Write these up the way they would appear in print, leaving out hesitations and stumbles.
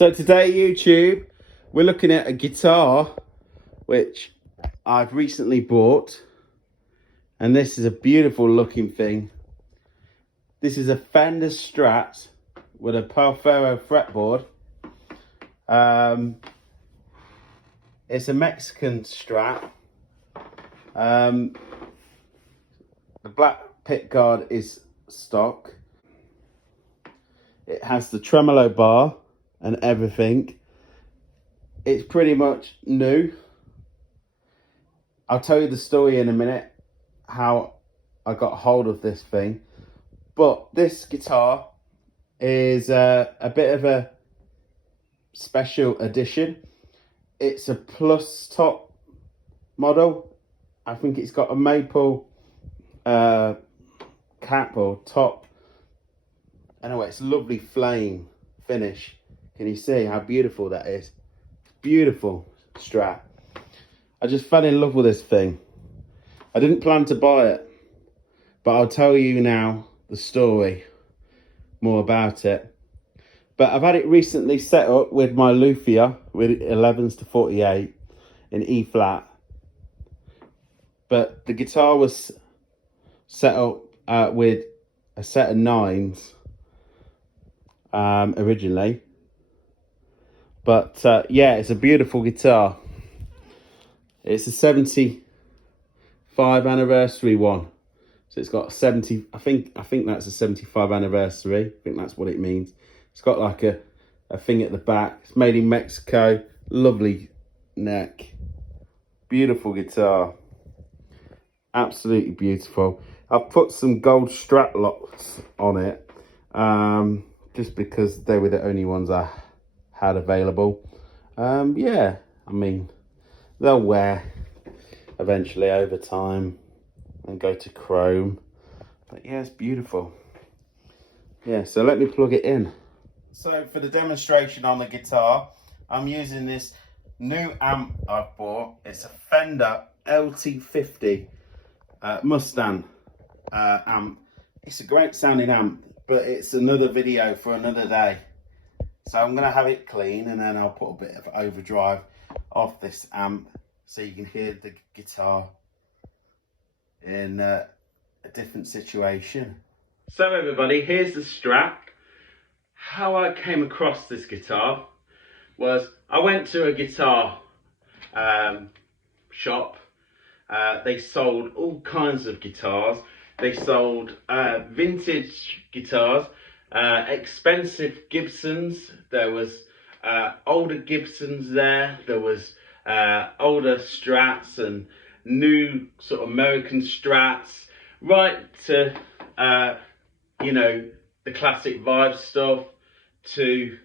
So today, YouTube, we're looking at a guitar which I've recently bought, and this is a beautiful looking thing. This is a Fender Strat with a Palfero fretboard. It's a Mexican Strat. The black pick guard is stock. It has the tremolo bar and everything. It's pretty much new. I'll tell you the story in a minute, how I got hold of this thing. But this guitar is a bit of a special edition. It's a plus top model. I think it's got a maple cap or top. Anyway, it's a lovely flame finish. Can you see how beautiful that is? Beautiful Strat. I just fell in love with this thing. I didn't plan to buy it, but I'll tell you now the story more about it. But I've had it recently set up with my luthier with 11s to 48 in E flat. But the guitar was set up with a set of 9s originally. But yeah, it's a beautiful guitar. It's a 75 anniversary one. So it's got 70, I think that's a 75 anniversary. I think that's what it means. It's got like a thing at the back. It's made in Mexico. Lovely neck. Beautiful guitar. Absolutely beautiful. I've put some gold Strat locks on it. Just because they were the only ones I had available. Yeah, I mean, they'll wear eventually over time and go to chrome. But yeah, it's beautiful. Yeah, so let me plug it in. So for the demonstration on the guitar, I'm using this new amp I've bought. It's a Fender LT50 Mustang amp. It's a great sounding amp, but it's another video for another day. So I'm going to have it clean, and then I'll put a bit of overdrive off this amp so you can hear the guitar in a different situation. So everybody, here's the Strat. How I came across this guitar was I went to a guitar shop. They sold all kinds of guitars. They sold vintage guitars, expensive Gibsons. There was older Gibsons there. There was older Strats and new sort of American Strats, right to you know, the classic vibe stuff, to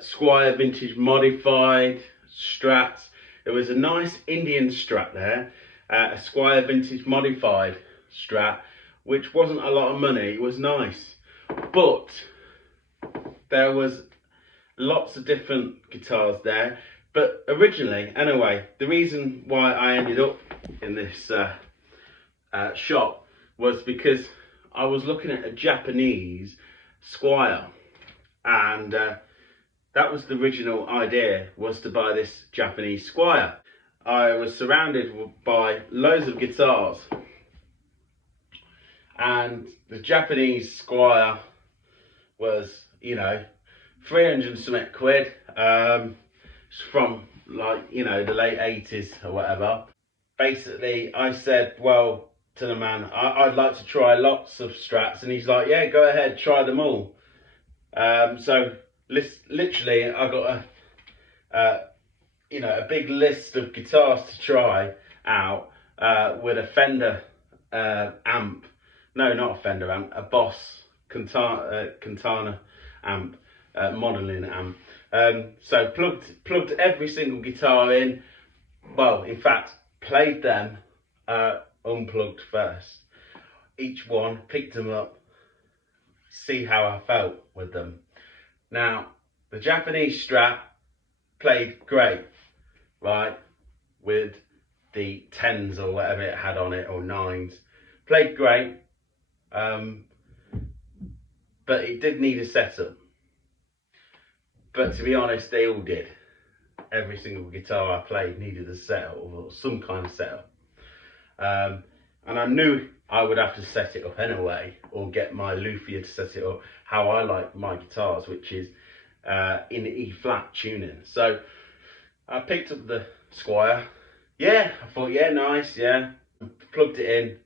Squire vintage modified Strats. There was a nice Indian Strat there, a Squire vintage modified Strat, which wasn't a lot of money. It was nice, but there was lots of different guitars there. But originally, anyway, the reason why I ended up in this shop was because I was looking at a Japanese Squire, and that was the original idea, was to buy this Japanese Squire. I was surrounded by loads of guitars, and the Japanese Squire was, you know, 300 and something quid. From, like, you know, the late 80s or whatever. Basically, I said, well, to the man, I'd like to try lots of Strats, and he's like, yeah, go ahead, try them all. So literally, I got a big list of guitars to try out with a Fender amp. No, not a Fender amp, a Boss Cantana amp, modelling amp. So plugged every single guitar in. Well, in fact, played them unplugged first. Each one, picked them up, see how I felt with them. Now, the Japanese Strat played great, right, with the 10s or whatever it had on it, or 9s. Played great. but it did need a setup. But to be honest, they all did. Every single guitar I played needed a setup or some kind of setup. And I knew I would have to set it up anyway, or get my luthier to set it up how I like my guitars, which is in the E flat tuning. So I picked up the Squier. Yeah, I thought, yeah, nice, yeah. Plugged it in,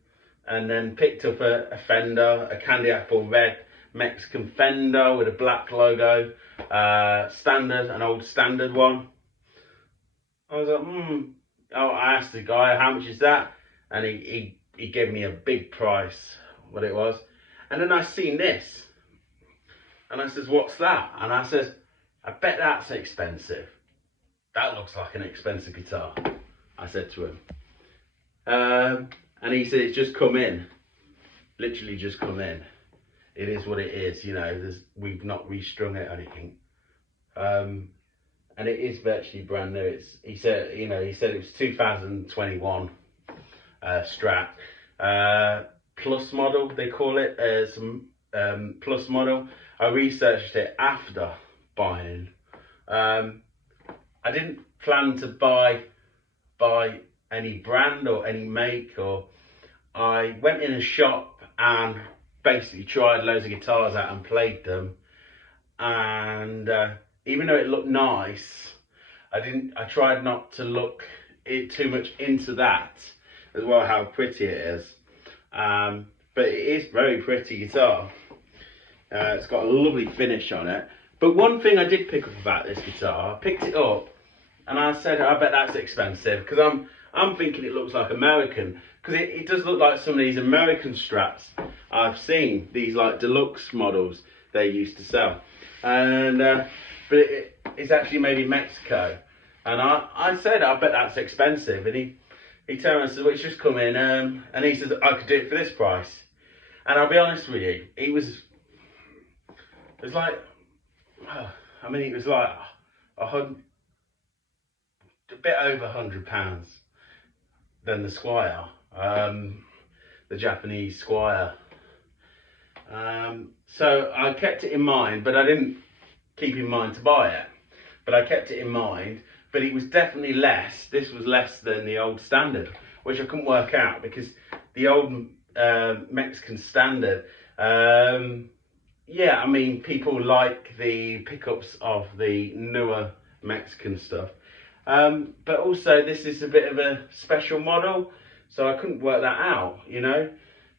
and then picked up a Fender, a candy apple red Mexican Fender with a black logo, standard, an old standard one. I was like, Oh, I asked the guy, how much is that? And he gave me a big price, what it was. And then I seen this, and I says, what's that? And I says, I bet that's expensive. That looks like an expensive guitar, I said to him. And he said, it's just come in. Literally just come in. It is what it is, you know, we've not restrung it or anything. And it is virtually brand new. He said it was 2021 Strat. Plus model, they call it, some plus model. I researched it after buying. I didn't plan to buy any brand or any make, or I went in a shop and basically tried loads of guitars out and played them, and even though it looked nice, I tried not to look too much into that as well, how pretty it is. But it is very pretty guitar. It's got a lovely finish on it. But one thing I did pick up about this guitar, I picked it up and I said, I bet that's expensive, because I'm thinking it looks like American, because it does look like some of these American Strats I've seen, these like deluxe models they used to sell. And but it's actually made in Mexico. And I said, I bet that's expensive. And he turned around and said, well, it's just come in, and he says, I could do it for this price. And I'll be honest with you, it was like, I mean, it was like a bit over £100 than the Squier, the Japanese Squier. So I kept it in mind, but I didn't keep in mind to buy it. But I kept it in mind, but it was definitely less. This was less than the old standard, which I couldn't work out, because the old Mexican standard, yeah, I mean, people like the pickups of the newer Mexican stuff. But also this is a bit of a special model, so I couldn't work that out, you know.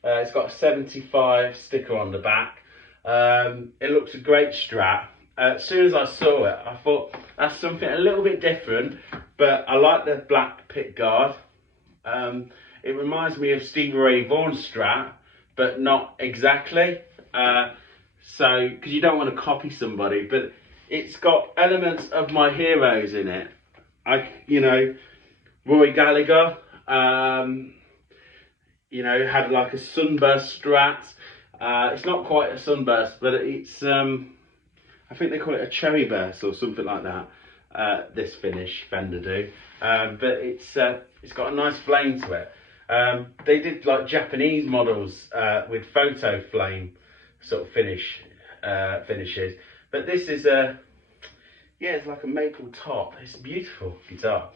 It's got a 75 sticker on the back. It looks a great Strat. As soon as I saw it, I thought that's something a little bit different, but I like the black pick guard. It reminds me of Stevie Ray Vaughan's Strat, but not exactly. So, because you don't want to copy somebody, but it's got elements of my heroes in it. You know, Roy Gallagher, you know, had like a sunburst Strat. It's not quite a sunburst, but it's, I think they call it a cherry burst or something like that. This finish, Fender do. But it's got a nice flame to it. They did like Japanese models with photo flame sort of finishes. But this is yeah, it's like a maple top. It's a beautiful guitar.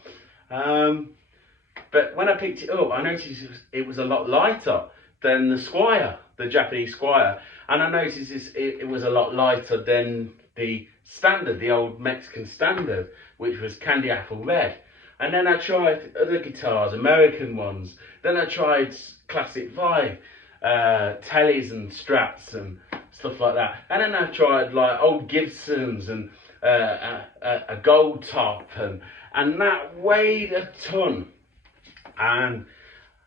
But when I picked it up, I noticed it was a lot lighter than the Squier, the Japanese Squier. And I noticed it was a lot lighter than the standard, the old Mexican standard, which was candy apple red. And then I tried other guitars, American ones. Then I tried classic vibe, Tellys and Strats and stuff like that. And then I tried like old Gibsons and a gold top, and that weighed a ton. And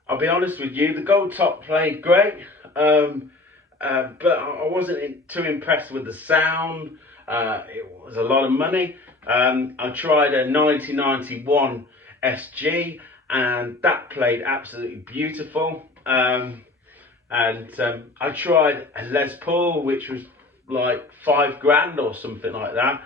I'll be honest with you, the gold top played great, but I wasn't too impressed with the sound. It was a lot of money. I tried a 1991 SG, and that played absolutely beautiful. And I tried a Les Paul, which was like £5,000 or something like that,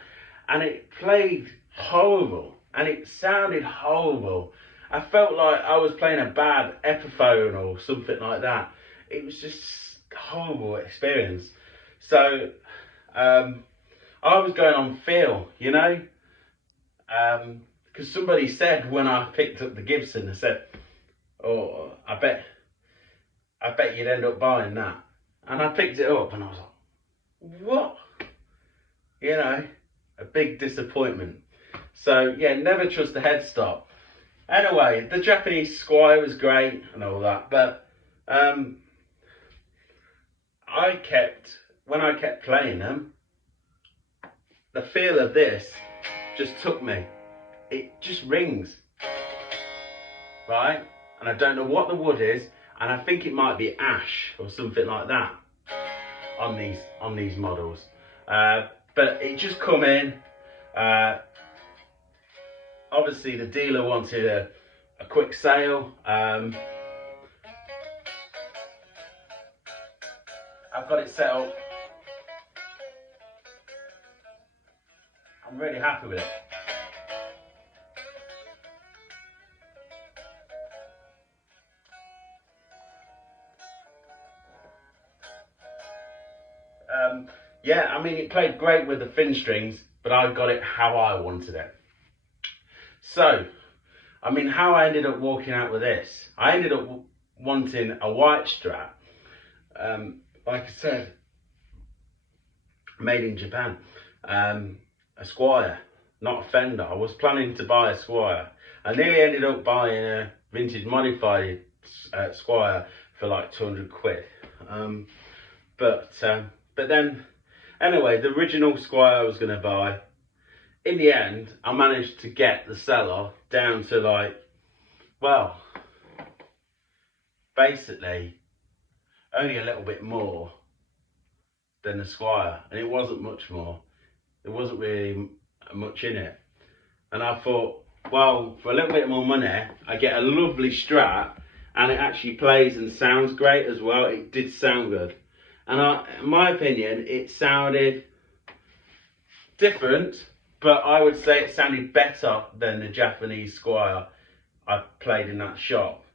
and it played horrible, and it sounded horrible. I felt like I was playing a bad Epiphone or something like that. It was just a horrible experience. So I was going on feel, you know, because somebody said when I picked up the Gibson, they said, "Oh, I bet you'd end up buying that." And I picked it up, and I was like, "What?" You know, a big disappointment. So yeah, never trust a headstock. Anyway, the Japanese Squire was great and all that, but when I kept playing them, the feel of this just took me. It just rings, right? And I don't know what the wood is, and I think it might be ash or something like that on these models. But it just come in. Obviously, the dealer wanted a quick sale. I've got it set up. I'm really happy with it. Yeah, I mean, it played great with the fin strings, but I got it how I wanted it. So, I mean, how I ended up walking out with this, I ended up wanting a white Strat. Like I said, made in Japan. A Squire, not a Fender. I was planning to buy a Squire. I nearly ended up buying a vintage modified Squire for like 200 quid. But then, anyway, the original Squire I was going to buy, in the end, I managed to get the seller down to like, well, basically, only a little bit more than the Squire. And it wasn't much more. There wasn't really much in it. And I thought, well, for a little bit more money, I get a lovely Strat, and it actually plays and sounds great as well. It did sound good. And in my opinion, it sounded different, but I would say it sounded better than the Japanese Squire I played in that shop.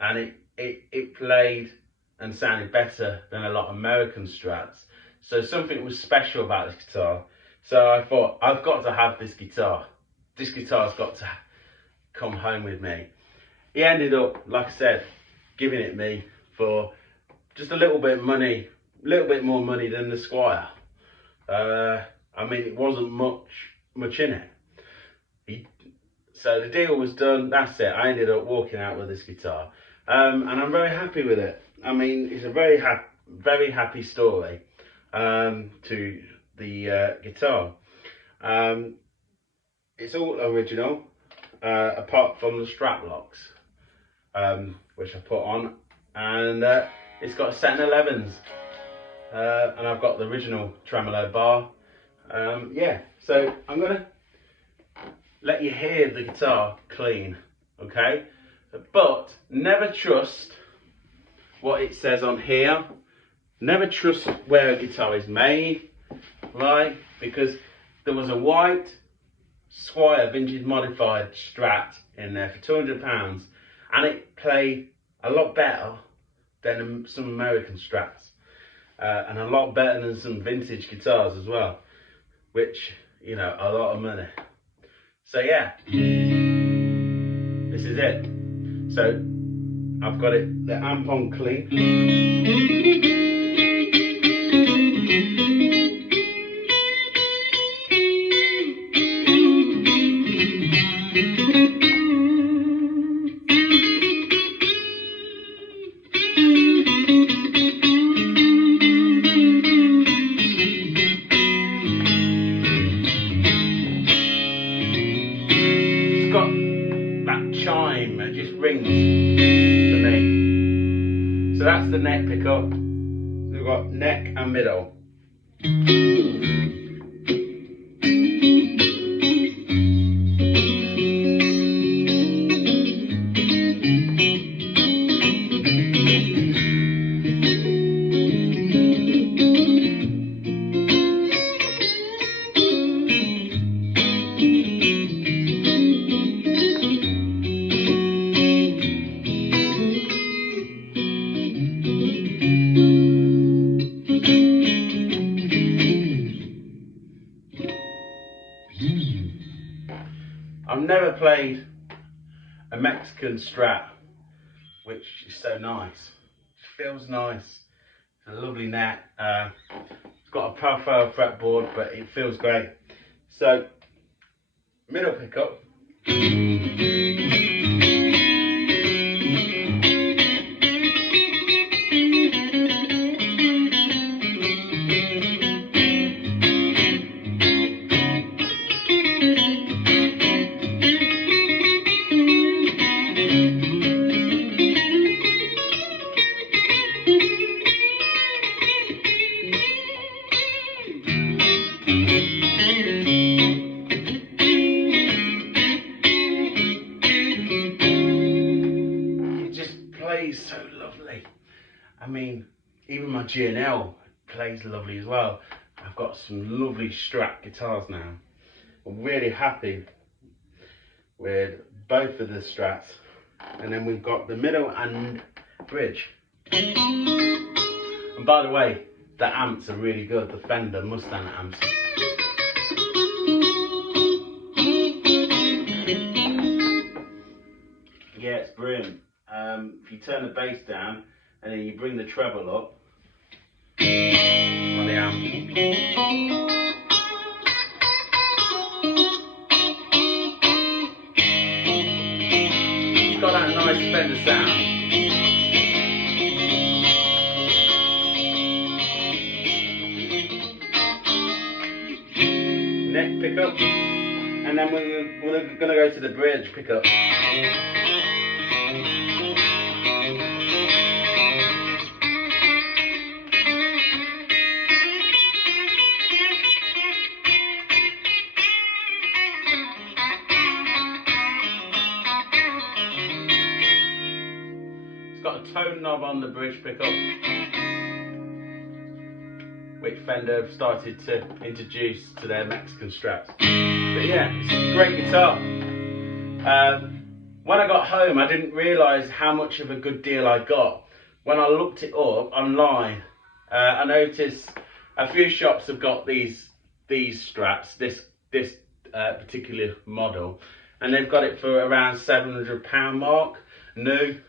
And it played and sounded better than a lot of American Strats. So something was special about this guitar. So I thought, I've got to have this guitar. This guitar's got to come home with me. He ended up, like I said, giving it me for just a little bit of money, a little bit more money than the Squire. I mean, it wasn't much in it. So the deal was done, that's it. I ended up walking out with this guitar. And I'm very happy with it. I mean, it's a very happy story to the guitar. It's all original, apart from the strap locks, which I put on, and it's got 711s, and I've got the original tremolo bar. Yeah, so I'm gonna let you hear the guitar clean, okay? But never trust what it says on here. Never trust where a guitar is made, right? Because there was a white Squire vintage modified Strat in there for £200, and it played a lot better than some American Strats, and a lot better than some vintage guitars as well, which, you know, a lot of money. So yeah, this is it. So I've got it, the amp on clean. Chime that just rings for me. So that's the neck pickup. So we've got neck and middle. never played a Mexican Strat, which is so nice. It feels nice. It's a lovely neck. It's got a profile fretboard, but it feels great. So, middle pickup. So lovely. I mean, even my G&L plays lovely as well. I've got some lovely Strat guitars now. I'm really happy with both of the Strats. And then we've got the middle and bridge. And by the way, the amps are really good, the Fender Mustang amps. Yeah, it's brilliant. If you turn the bass down and then you bring the treble up on the amp, it's got that nice Fender sound. Neck pickup, and then we're going to go to the bridge pickup. Got a tone knob on the bridge pickup, which Fender have started to introduce to their Mexican Strats. But yeah, it's a great guitar. When I got home, I didn't realise how much of a good deal I got. When I looked it up online, I noticed a few shops have got these Strats, this particular model, and they've got it for around £700 mark, new.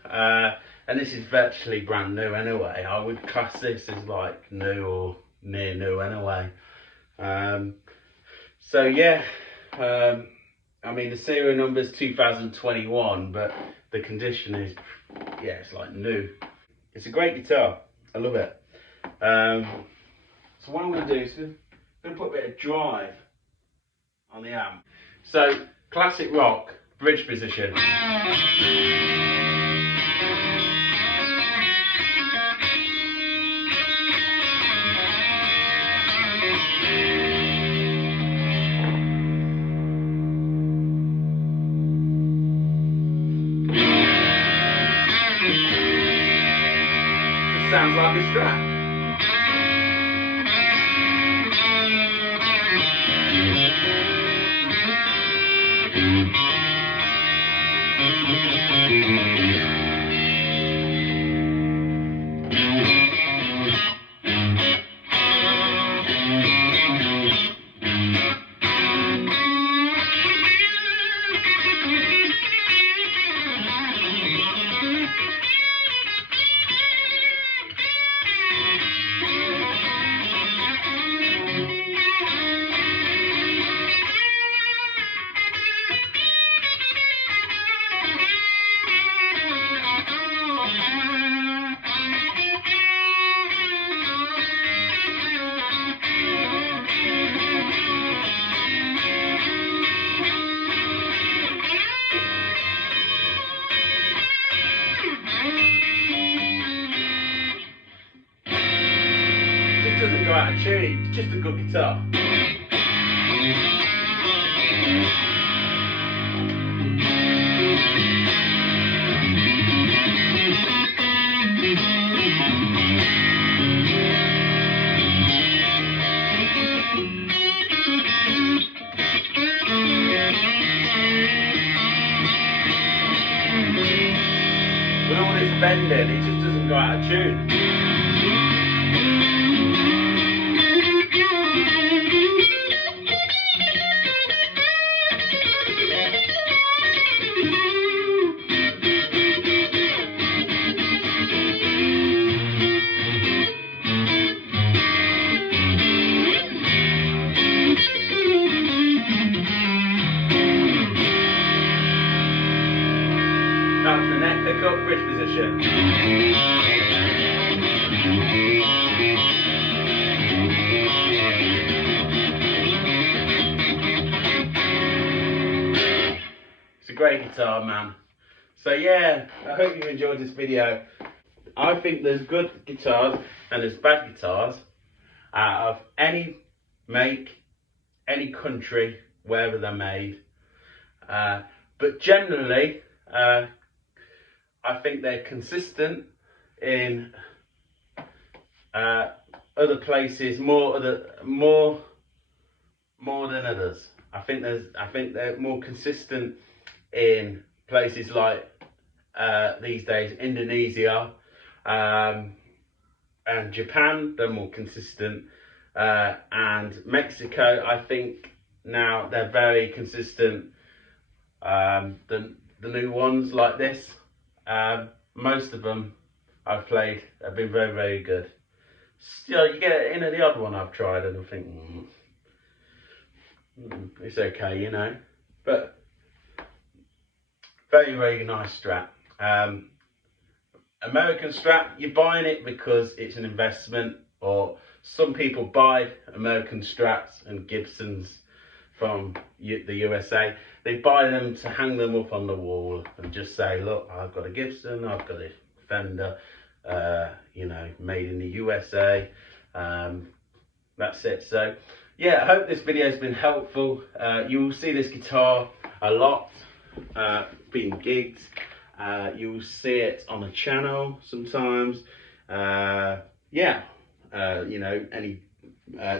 And this is virtually brand new anyway. I would class this as like new or near new anyway. So yeah, I mean the serial number is 2021, but the condition is, yeah, it's like new. It's a great guitar. I love it. So what I'm going to do is I'm going to put a bit of drive on the amp. So classic rock, bridge position. Sounds like a Strat. Doesn't go out of tune, it's just a good guitar. With all this bending, it just doesn't go out of tune. bridge position. It's a great guitar, man. So yeah, I hope you enjoyed this video. I think there's good guitars and there's bad guitars out of any make, any country, wherever they're made. But generally, I think they're consistent in other places more than others. I think they're more consistent in places like these days Indonesia and Japan. They're more consistent, and Mexico. I think now they're very consistent. The new ones like this, most of them I've played have been very, very good. Still, you get in the odd one I've tried and I think it's okay, you know. But very, very nice Strat. American Strat, you're buying it because it's an investment, or some people buy American Strats and Gibsons from the USA. They buy them to hang them up on the wall and just say, look, I've got a Gibson, I've got a Fender, you know, made in the USA. That's it. So yeah, I hope this video has been helpful. You will see this guitar a lot being gigged. You will see it on the channel sometimes. Yeah, you know, any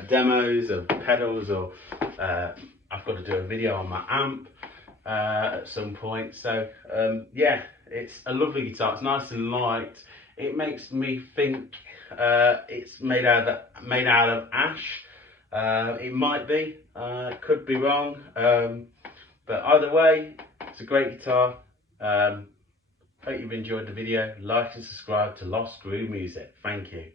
demos of pedals, or I've got to do a video on my amp at some point. So yeah, it's a lovely guitar. It's nice and light. It makes me think it's made out of ash. It might be, could be wrong, but either way, it's a great guitar. Hope you've enjoyed the video. Like and subscribe to Lost Groove Music. Thank you.